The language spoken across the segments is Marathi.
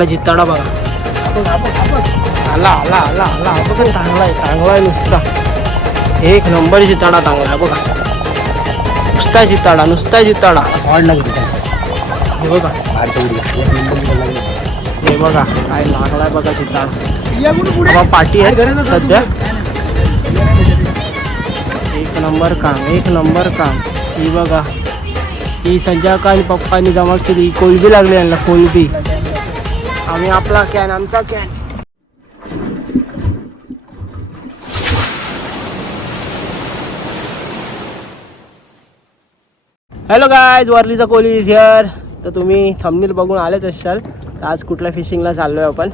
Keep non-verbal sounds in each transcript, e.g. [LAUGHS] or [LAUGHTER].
आपला जिताडा बघा. आला आला आला आला. बघा चांगला आहे चांगला आहे नुसता. एक नंबर जिताडा चांगला आहे बघा. नुसता जिताडा नुसता जिताडा. हे बघा. हे बघा काय लागलाय बघा जिताडा. पाठी आहे सध्या. एक नंबर काम एक नंबर काम. ही बघा. ही संध्याकाळ आणि पप्पानी जमा केली. कोलबी लागली यांना कोलबी. आम्ही आपला कॅन आमचा कॅन. हॅलो गायज वर्लीचा कोली इज हिअर तर तुम्ही थंबनील बघून आलेच असाल. तर आज कुठल्या फिशिंगला चाललो आहे आपण.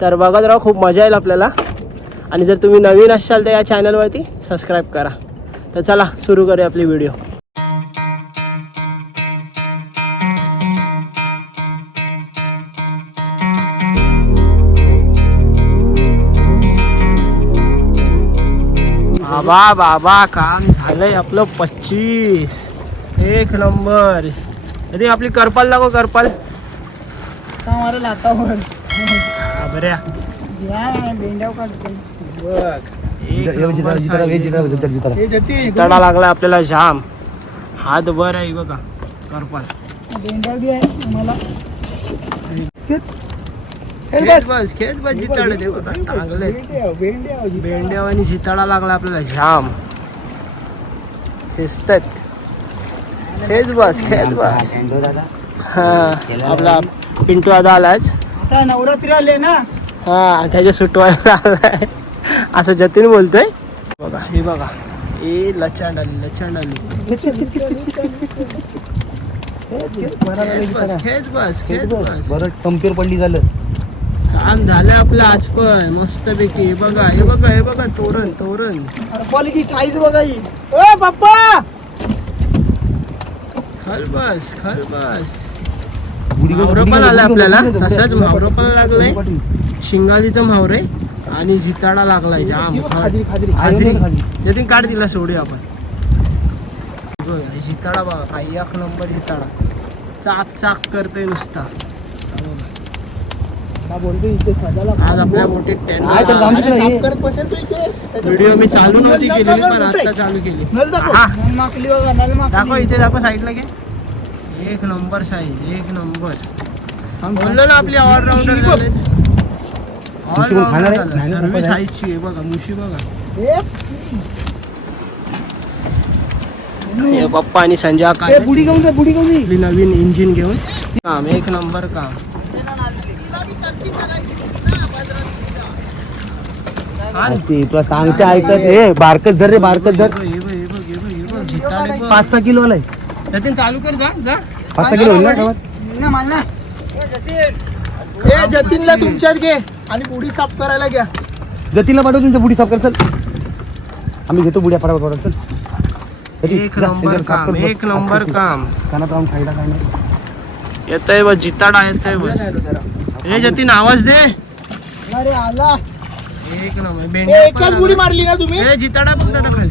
तर बघत राहू खूप मजा येईल आपल्याला. आणि जर तुम्ही नवीन असाल तर या चॅनलवरती सबस्क्राईब करा. तर चला सुरू करूया आपली व्हिडिओ बाबा बाबा काम झालंय आपलं पच्चीस. एक नंबर. अरे आपली करपाल दाखव करपाल. बऱ्या. हे जती तडा लागला आपल्याला जाम. हात वर आहे बघा करपाल. बी आहे मला खेच बस. खेच बस जिताडे बघा चांगले बेंड्या बेंड्या बेंड्या आणि जिताडा. लागला आपल्याला. जाम शिस्तत. खेच बस खेच बस. हा. आपला पिंटू दादा आलाच. आता नवरात्री आले ना? हा त्याच्या सुटवायला आलाय. असं जतीन बोलतोय. बघा हे बघा. ए लचांड आली लचांड आली खेच बस. खेच बस खेच बस. बरं कमकेवर पडली झालं. काम झालं आपलं आज पण मस्त पैकी हे बघा हे बघा हे बघा तोरण तोरण. क्वालिटी साईज बघा ही. ओ पप्पा! खल बस खल बस बुडी घेऊन- मावरं पण आलं आपल्याला. तसंच मावरं पण लागलंय. शिंगालीचं मावरे आणि जिताडा लागलाय जाम. खाजरी खाजरी. हाजरी खाजरी. नितीन काढ तिला सोडूया आपण. बघ, जिताडा बघा काही एक नंबर जिताडा. चाक चाक करतोय नुसता का बोलतो इथे सजाला आज आपल्या मोठी टेंट काय तर जाम- अरे साफ करत बसेल तू इथे व्हिडिओ मी चालू नव्हती केलेली पण आता चालू केली। नल दाखव हा. नल माकली बघा नल दाखव माकली इथे दाखव साईडला घे एक नंबर साईज एक नंबर बोललो ना आपली ऑलराऊंडर झाले मुशी पण खाणार आहे? नाही ना, सर्व नको आहे. साईजची आहे बघा मुशी बघा हे। हे पप्पा आणि संजय हे काय बुडी घेऊन जा बुडी घेऊन जा. आपली नवीन इंजिन घेऊन काम एक नंबर काम हा ना. ते तुला सांगते ऐकत हे बारकच धर रे बारकच धर. हे हे हे हे. पाच सहा किलो आलाय नितीन चालू कर जा जा. पाच सहा किलो होईल ना गावात? ना माल ना हे जतीनला तुमच्यात घे. आणि बुडी साफ करायला घ्या. जतीनला पाठव तुमच्या बुडी साफ कर चल. आम्ही घेतो बुड्या पटापट चल. जतीन, एक जा, नंबर साफ काम कर. एक नंबर काम. कानात राहून खायला काय नाही. येतंय बस जिताडा येतंय बस हे जतीन आवाज दे. अरे आला. एक नंबर एकच पण बुडी मारली ना तुम्ही? जिताडा दादा खाली.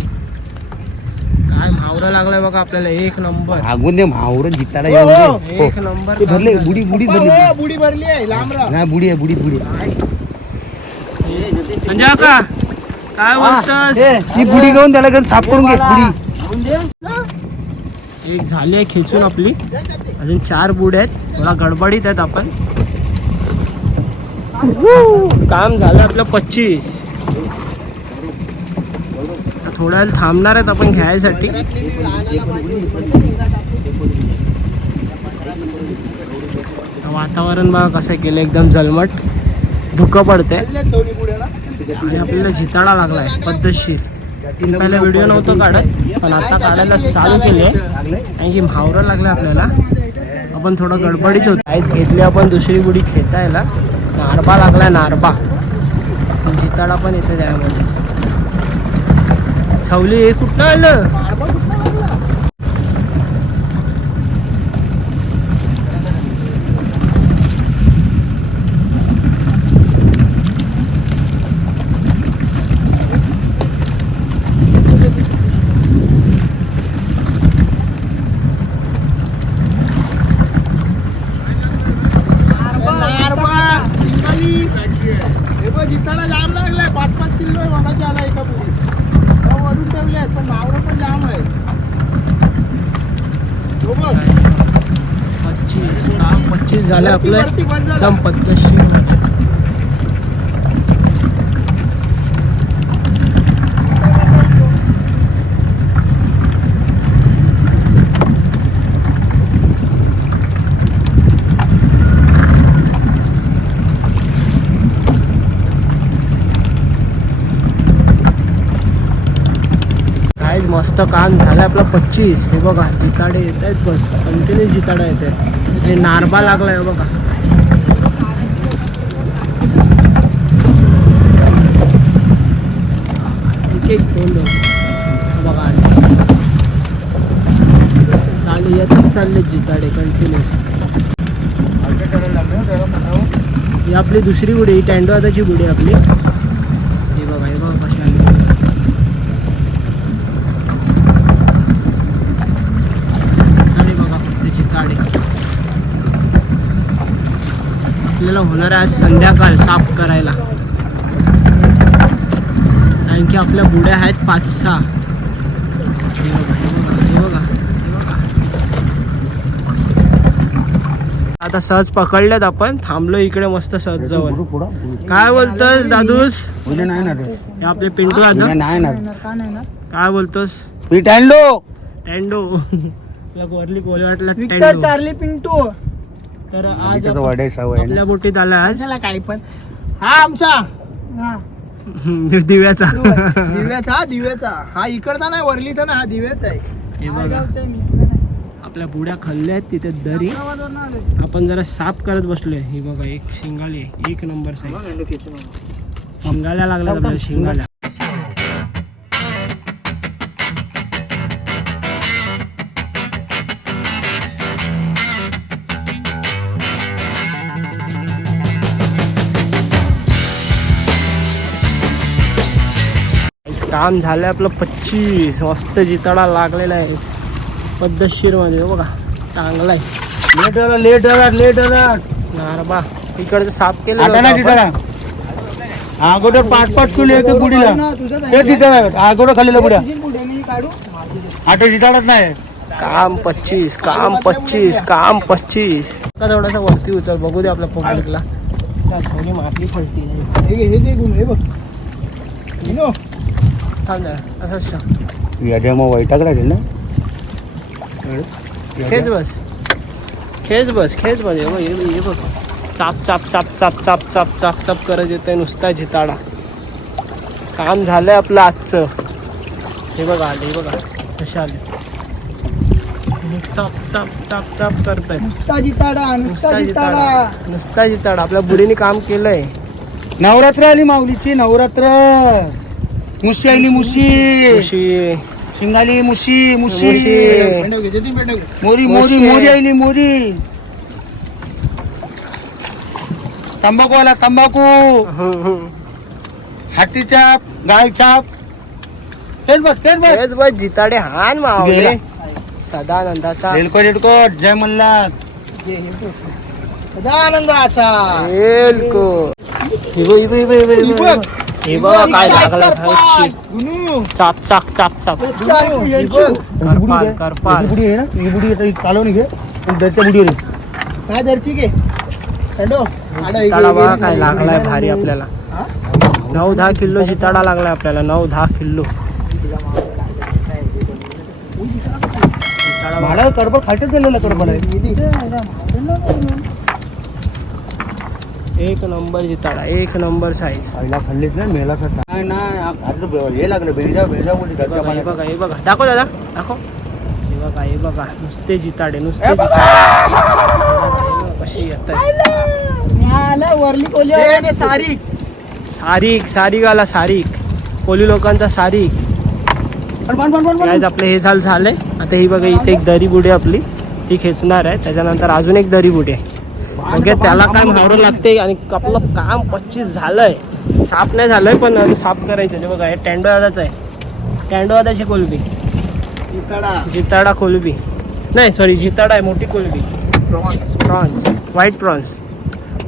काय भावरा लागलाय बघा आपल्याला एक नंबर. मागून दे मावर जिताला हो, येऊन हो. दे. हो. एक नंबर ते भरले. बुडी बुडी भरली. हो, बुडी भरली आहे लांब राहा. बुडी आहे बुडी बुडी आहे. संजय का काय बोलतोस ती बुडी घेऊन त्याला घेऊन साफ करून घे बुडी एक झाली आहे खेचून आपली. अजून चार बुड आहेत. थोडा गडबडीत आहेत आपण. काम झालं आपलं पच्चीस. थोड्या वेळ थांबणार आहेत आपण घ्यायसाठी. वातावरण बघा कसं केलं एकदम जलमट धुकं पडते आणि आपल्याला झिताळा लागलाय पद्धतशीर. पहिला व्हिडिओ नव्हतो काढत पण आता काढायला चालू केले कारण की म्हावरं लागलं आपल्याला. आपण थोडं गडबडीत होतो. आईच घेतली आपण दुसरी गुढी खेचायला. नारबा लागलाय नारबा. जिताडा पण येते त्यामध्ये सावली हे कुठं आलं? पच्चीस पच्चीस झालं आपलं. एकदम पद्धतशीर मस्त काम झालं आपलं पच्चीस. हे बघा जिताडे येत आहेत बस. कंटिन्यू जिताडा येत आहेत हे नारबा लागलाय आहे बघा. एक एक दोन दोन बघा. चालू येतच चालले जिताडे कंटिन्यूस ही आपली दुसरी गुढी ही टँडो आताची गुढी आहे आपली. आपल्याला होणार आहे आज संध्याकाळ साफ करायला. कारण की आपल्या बुड्या आहेत पाच सहा. आता सहज पकडल्यात आपण. थांबलो इकडे मस्त सहज जवळ काय बोलतोस दादूस? हे आपले पिंटू दादू. काय बोलतोस? टँडो. [LAUGHS] टँडो. चार्ली पिंटू. तर आज आहे ना. आपल्या बोटीत आला आज. त्याला काही पण. हा आमचा. हा. [LAUGHS] दिव्याचा. दिव्याचा हा दिव्याचा. हा इकडचा नाही वरलीचा ना हा दिव्याचा आहे. हे बघा. आपल्या बुड्या खाल्ल्या आहेत तिथे दरी. आपण जरा साफ करत बसलोय. ही बघा एक शिंगाली आहे. एक नंबर साईज शिंगाल्या लागल्या आपल्याला शिंगाल्या. काम झालं आपलं पच्चीस. मस्त जिताडा लागलेला आहे. पद्धतशीरमध्ये बघा. चांगला आहे. लेट आला लेट आला लेट आला नारबा इकडचं साफ केलं अगोदर पाच पाच किलो एक बुडीला ते तिथं अगोदर खाल्लेला बुड्या आता जिताडत नाही. काम पच्चीस काम पच्चीस काम पच्चीस. का थोडासा वरती उचल. बघू दे आपल्या पब्लिकला. मारली पडती हे हे गुण हे बघ. विनो, थांब जरा असंच ठेव. याद्या मग वैताग राहील ना? खेच बस. खेच बस खेच बस. हे बघ हे बघ, हे बघ. चाप चाप चाप चाप चाप चाप चाप चाप करत येतंय नुसता जिताडा. काम झालंय आपलं आजचं. हे बघा आले हे बघा. कसे आले? चाप चाप चाप चाप करताय. नुसता जिताडा नुसता जिताडा. नुसता जिताडा. आपल्या बुडीने काम केलंय. नवरात्र आली माऊलीची नवरात्र. मुशी आहे नी मुशी. मुशी. शिंगाली मुशी मुशी. मोरी मोरी मोरी आहे मोरी. तंबाखू आला तंबाखू. हाटी चाप गाय चाप. तेच बस तेच बस बस बस जिताडे हान मावले. सदानंदाचा. रेडको रेडको जय मल्हार. सदानंदाचा. एलको इबो, इबो, इबो, इबो, इबो. हे बघ, काय लागलं काय चाप चाप चाप चाप. हे. करपाल करपाल बुडी आहे ना? ही बुडी आता चालवून घे. आणि दरच्या बुडीवर ये. काय दरची घे? बघा लागलाय. भारी आपल्याला? नऊ दहा किलो जिताडा लागलाय आपल्याला. नऊ दहा किलो. जिताडा बघा. भाडं कडबड खालच्याच दिलेलं कडबड आहे एक नंबर जिताडा एक नंबर साईज पहिला खाल्लीच ना मेला खाता नाही. नाही हे लागलं बेजा बेजा बोलली हे बघा हे. बघा हे बघा. दाखव दादा दाखव. हे बघा हे बघा. नुसते जिताडे नुसते कशी येतात आला, वरली कोली आहे आणि सारी सारिक सारिक आला सारिक. कोली लोकांचा सारिक. आज आपलं हे झाल झालंय. आता ही बघा इथे एक दरी बुडी आपली. ती खेचणार आहे. त्याच्यानंतर अजून एक दरी बुडी आहे. ओके त्याला काय मावरं लागते आणि आपलं काम पच्चीस झालंय. साफ नाही झालंय पण साफ करायचं बघा हे टँडो दादाच आहे. टँडो दादाची कोलबी जिताडा. जिताडा कोलबी नाही सॉरी जिताडा आहे मोठी कोलबी प्रॉन्स. प्रॉन्स. White prawns.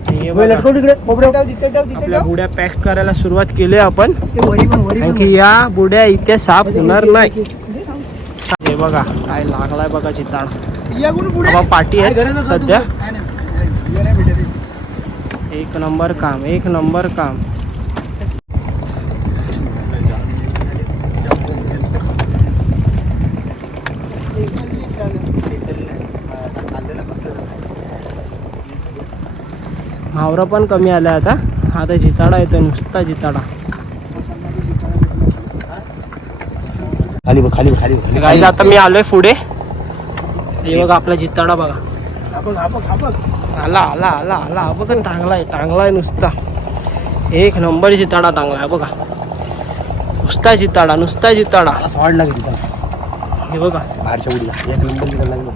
आपल्या बुड्या पॅक करायला सुरुवात केली आपण. की या बुड्या इथे साफ होणार नाही. हे बघा काय लागलाय बघा चिताड पाठी आहे सध्या. एक नंबर काम एक नंबर काम. मावरा पण कमी आलाय आता. आता जिताडा येतोय नुसता जिताडा. खाली बघ खाली बघ खाली बघ, खाली आता मी आलोय पुढे. हे बघा आपला जिताडा बघा. आला आला आला आला बघा टांगला आहे टांगला आहे नुसता. एक नंबर जिताडा टांगला आहे बघा. नुसता जिताडा नुसता मला स्वाड लागेल तिथं. हे बघा. बाहेरच्या उडीला एक नंबर निघायला लागला.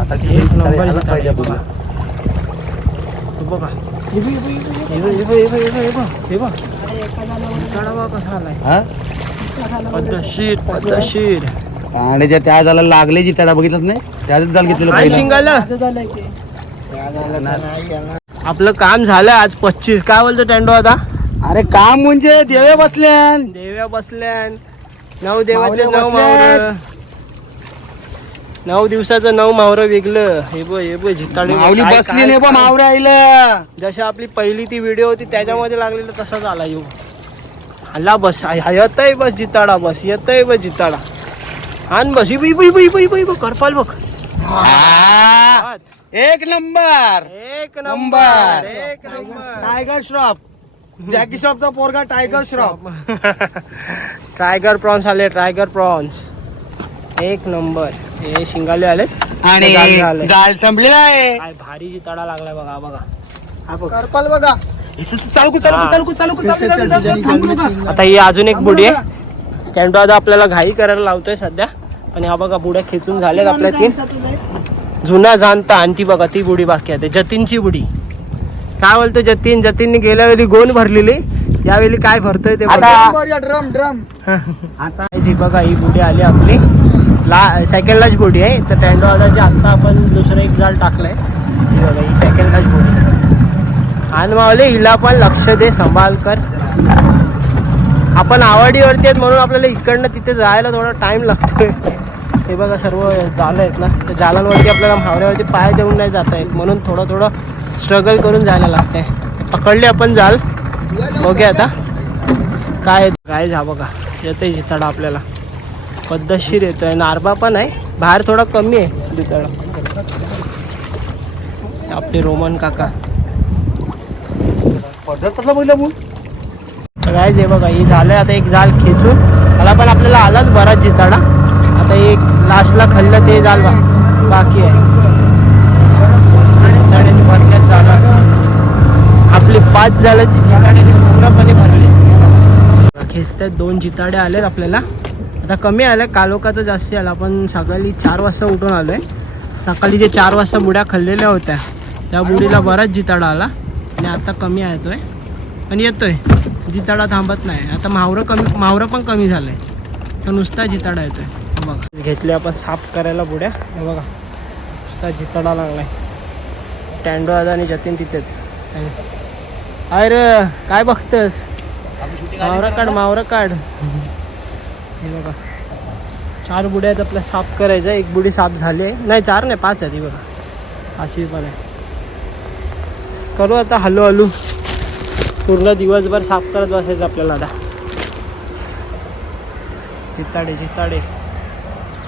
आता एक नंबर पाहिजे बघा. बघा हे बघ, बघ, झाला कसा आलाय. झाला. पद्धतशीर पद्धतशीर आणि ज्या त्या झाला लागले जी त्याला बघितलं नाही त्याच जाल घेतलेलं काय आपलं काम झालं आज पच्चीस काय बोलतो टेंडो आता अरे काम म्हणजे देवे बसल्यान देव्या बसल्यान नऊ देवाचे नऊ बसल्यात. मावरं नऊ दिवसाचं नऊ मावरं वेगळं हे बघ हे बघ बघ, माऊली काय- बसली नाही बा मावऱ्या आईला जशी आपली पहिली ती व्हिडिओ होती त्याच्यामध्ये लागलेलं तसाच आला येऊ हल्ला बस हा- येतय बस जिताडा बस येतय बस जिताडा आण बस इब इब इब इब इब इब करपाल बघ हा. एक नंबर. एक नंबर. एक नंबर. टायगर श्रॉफ. जॅकी श्रॉफचा पोरगा टायगर श्रॉफ. [LAUGHS] टायगर प्रॉन्स आले टायगर प्रॉन्स. एक नंबर. हे शिंगाले आले. आणि जाल झालंय. जाल संपलेला आहे. काय भारी जिताडा लागलाय बघा हा बघा. हा बघ. करपाल बघा. चालू कर, चालू कर, चालू कर, चालू कर, चालू कर, चालू कर, चालू कर, थांबू नका. आता ही अजून एक बुडी आहे. कॅन्टो आता आपल्याला घाई करायला लावतोय सध्या. पण ह्या बघा बुड्या खेचून झाल्यात आपल्या तीन. जुना जाणता आणि ती बघा ती बुडी बाकी आहे. ते जतीनची बुडी. काय बोलतो जतीन? जतीनने गेल्या वेळी गोण भरलेली. यावेळी काय भरतोय ते ड्रम ड्रम आता [LAUGHS] ही बघा ही बुडी आली आपली. ला सेकंडलाच बुडी आहे. तर टँडो आदाची आत्ता आपण दुसरं एक जाल टाकलंय. ही बघा ही सेकंडलाच बुडी. आणि मावले हिला पण लक्ष दे सांभाळ कर. आपण आवडीवरती आहेत म्हणून आपल्याला इकडनं तिथे जायला थोडा टाइम लागतोय. हे बघा सर्व जालं आहेत ना. तर जालांवरती आपल्याला मावऱ्यावरती पाय देऊन नाही जाता येत. म्हणून थोडं थोडं स्ट्रगल करून जायला लागतंय. पकडले आपण जाल. बघूया आता. काय काय जा बघा. येतंय जिताडा आपल्याला. पद्धतशीर येतोय. नारबा पण आहे. बाहेर थोडा कमी आहे जिताडा. आपले रोमन काका. पद्धत कसला पहिला बोल काय जे बघा ही झालंय. आता एक जाल खेचून. मला पण आपल्याला आलाच बराच जिताडा. आता एक लास्टला खाल्लं ते जाल बा बाकी आहे. जिताड्याने भरल्याच जाणार आपली पाच झालं ती जिताड्याने पूर्णपणे भरले. खेचतात दोन जिताडे आलेत आपल्याला. आता कमी आलं तर जास्त आला. आपण सकाळी चार वाजता उठून आलो आहे सकाळी जे चार वाजता बुड्या खाल्लेल्या होत्या त्या बुडीला बराच जिताडा आला. आणि आता कमी येतोय. पण येतोय. जिताडा थांबत नाही. आता मावरं कमी मावरं पण कमी झालं आहे तर नुसता जिताडा येतोय. बघा घेतले आपण साफ करायला बुड्या. हे बघा. नुसता जिताडा लागलाय. टँडो आज आणि जतीन तिथेच. अरे रे काय बघतस मावरा काढ मावरा काढ. हे बघा. चार बुड्या आहेत आपल्या साफ करायच्या. एक बुडी साफ झाली आहे. नाही चार नाही पाच आहे ती बघा. पाचवी पण आहे. करू आता हलू पूर्ण दिवसभर साफ करत बसायचं आपल्याला आता. जिताडे जिताडे.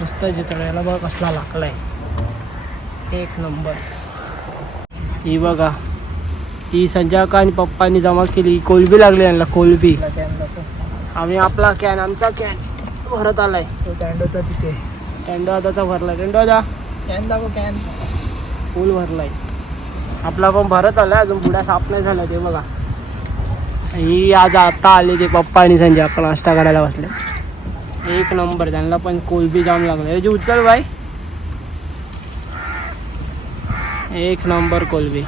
मस्त याला बघा कसला लागलाय. एक नंबर. ही बघा. ती संजय आणि पप्पांनी जमा केली. कोलबी लागली यांना कोलबी. आम्ही आपला कॅन आमचा कॅन भरत आलाय. तो टँडोचा तिथे. टेंडो आताचा भरलाय. टेंडो आदा कॅन दाखव कॅन फुल भरलाय. आपला पण भरत आलाय अजून बुड्या साफ नाही झाल्या ते बघा. ही आज आता आले ते पप्पा आणि संजय. आपण नाश्ता करायला बसले. एक नंबर त्यांना पण कोलबी जाम लागला. याची उचल बाय एक नंबर कोलबी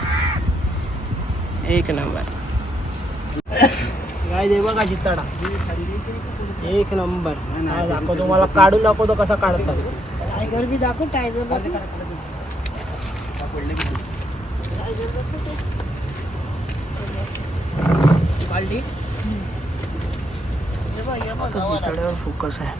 एक नंबर. काय दे बघा चित्ताडा. एक नंबर. दाखवतो मला काढून दाखवतो कसा काढतात. टायगर बी दाखव टायगर दाखव. जिताड्यावर फोकस आहे.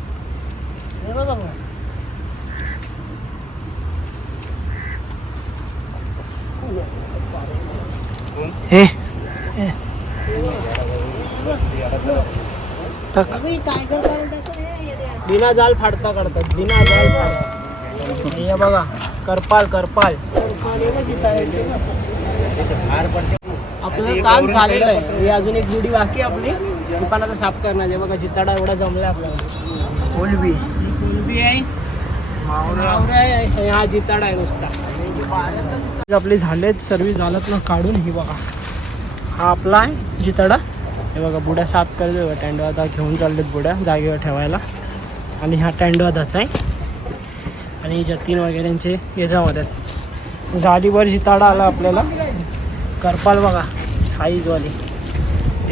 हे हे. बिना जाल फाडता काढतात. बिना जाल फाडता. हे बघा. करपाल करपाल. आपलं काम झालेलं आहे. ही अजून एक गुढी बाकी आपली. आता साफ करणार आहे. बघा जिताडा एवढा जमलाय आपल्याला. कोलबी. कुलबी आहे. मावरा. आहे. हे जिताडा आहे नुसता. आपली झालेत सर्विस झालं ना काढून. ही बघा. हा आपला आहे जिताडा. हे बघा बुड्या साफ करतो बघा टँडो आता घेऊन चाललेत बुड्या जागेवर ठेवायला. आणि हा टँडो आहे. आणि जतीन वगैरेंचे याच्यामध्ये आहेत. जालीवर जिताडा आला आपल्याला. करपाल बघा साईजवाली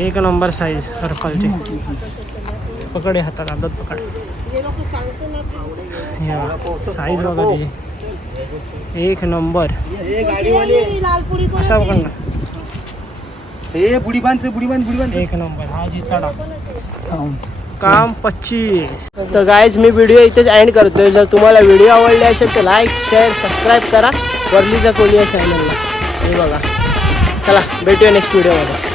एक नंबर साईज करपालची पकडे हातात आदत पकड. साईज बघा त्याची एक नंबर. असा बघा ना. हे बुडी बांध बुडी बांध बुडी बांध एक नंबर हा. जिताडा काम पच्चीस. तर गायज मी व्हिडिओ इथेच एंड करतोय. जर तुम्हाला व्हिडिओ आवडले असेल तर लाईक शेअर सबस्क्राईब करा. वरलीचा कोलिया चॅनलला हे बघा. चला भेटूया नेक्स्ट व्हिडिओमध्ये